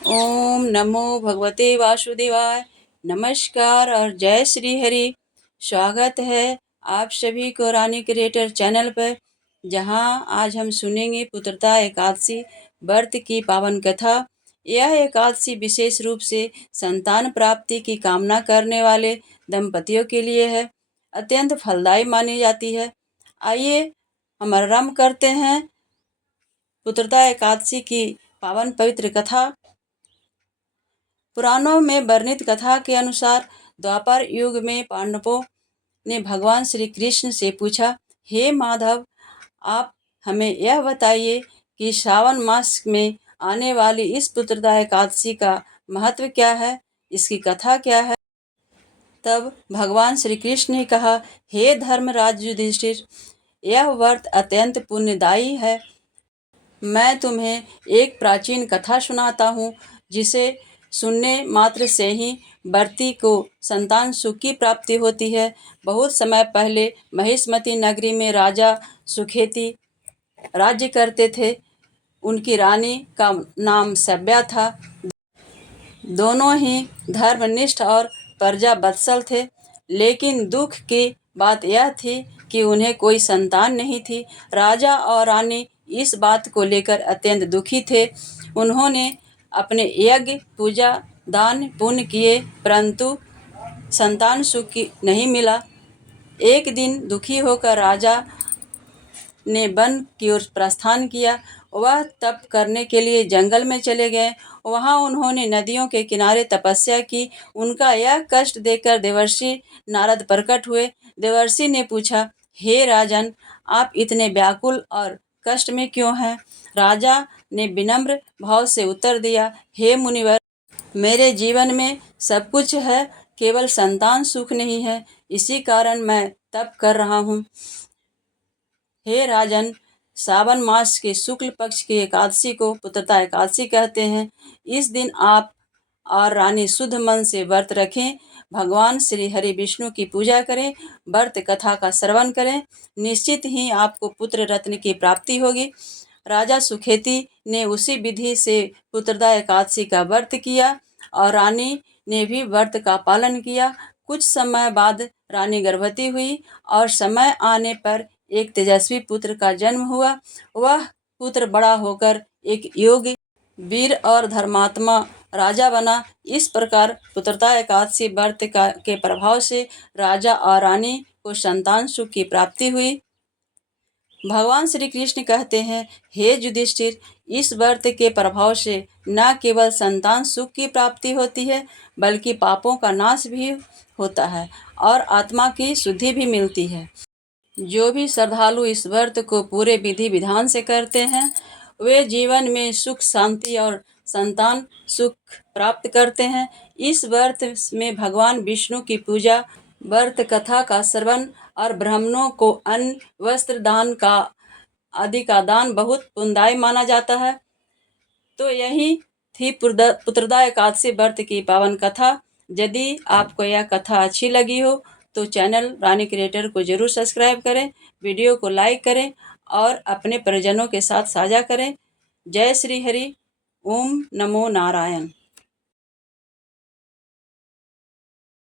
ओम नमो भगवते वासुदेवाय। नमस्कार और जय श्री हरि। स्वागत है आप सभी को रानी क्रिएटर चैनल पर, जहां आज हम सुनेंगे पुत्रदा एकादशी व्रत की पावन कथा। यह एकादशी विशेष रूप से संतान प्राप्ति की कामना करने वाले दंपतियों के लिए है, अत्यंत फलदायी मानी जाती है। आइए हम आरंभ करते हैं पुत्रदा एकादशी की पावन पवित्र कथा। पुराणों में वर्णित कथा के अनुसार द्वापर युग में पांडवों ने भगवान श्री कृष्ण से पूछा, हे माधव, आप हमें यह बताइए कि श्रावण मास में आने वाली इस पुत्रदा एकादशी का महत्व क्या है, इसकी कथा क्या है। तब भगवान श्री कृष्ण ने कहा, हे धर्मराज युधिष्ठिर, यह व्रत अत्यंत पुण्यदायी है। मैं तुम्हें एक प्राचीन कथा सुनाता हूँ, जिसे सुनने मात्र से ही व्रती को संतान सुख की प्राप्ति होती है। बहुत समय पहले महिष्मती नगरी में राजा सुखेती राज्य करते थे। उनकी रानी का नाम सभ्या था। दोनों ही धर्मनिष्ठ और प्रजा वत्सल थे, लेकिन दुख की बात यह थी कि उन्हें कोई संतान नहीं थी। राजा और रानी इस बात को लेकर अत्यंत दुखी थे। उन्होंने अपने यज्ञ, पूजा, दान पुण्य किए, परंतु संतान सुख नहीं मिला। एक दिन दुखी होकर राजा ने वन की ओर प्रस्थान किया। वह तप करने के लिए जंगल में चले गए। वहां उन्होंने नदियों के किनारे तपस्या की। उनका यह कष्ट देखकर देवर्षि नारद प्रकट हुए। देवर्षि ने पूछा, हे राजन, आप इतने व्याकुल और कष्ट में क्यों हैं? राजा ने विनम्र भाव से उत्तर दिया, हे मुनिवर, मेरे जीवन में सब कुछ है, केवल संतान सुख नहीं है। इसी कारण मैं तप कर रहा हूँ। हे राजन, सावन मास के शुक्ल पक्ष की एकादशी को पुत्रदा एकादशी कहते हैं। इस दिन आप और रानी शुद्ध मन से व्रत रखें, भगवान श्री हरि विष्णु की पूजा करें, व्रत कथा का श्रवण करें। निश्चित ही आपको पुत्र रत्न की प्राप्ति होगी। राजा सुखेती ने उसी विधि से पुत्रदा एकादशी का व्रत किया और रानी ने भी व्रत का पालन किया। कुछ समय बाद रानी गर्भवती हुई और समय आने पर एक तेजस्वी पुत्र का जन्म हुआ। वह पुत्र बड़ा होकर एक योगी, वीर और धर्मात्मा राजा बना। इस प्रकार पुत्रदा एकादशी व्रत के प्रभाव से राजा और रानी को संतान सुख की प्राप्ति हुई। भगवान श्री कृष्ण कहते हैं, हे युधिष्ठिर, इस व्रत के प्रभाव से न केवल संतान सुख की प्राप्ति होती है, बल्कि पापों का नाश भी होता है और आत्मा की शुद्धि भी मिलती है। जो भी श्रद्धालु इस व्रत को पूरे विधि विधान से करते हैं, वे जीवन में सुख, शांति और संतान सुख प्राप्त करते हैं। इस व्रत में भगवान विष्णु की पूजा, व्रत कथा का श्रवण और ब्राह्मणों को अन्न, वस्त्र दान का आदि का दान बहुत पुण्यदायी माना जाता है। तो यही थी पुत्रदा एकादशी व्रत की पावन कथा। यदि आपको यह कथा अच्छी लगी हो तो चैनल रानी क्रिएटर को जरूर सब्सक्राइब करें, वीडियो को लाइक करें और अपने परिजनों के साथ साझा करें। जय श्री हरि। ओम नमो नारायण।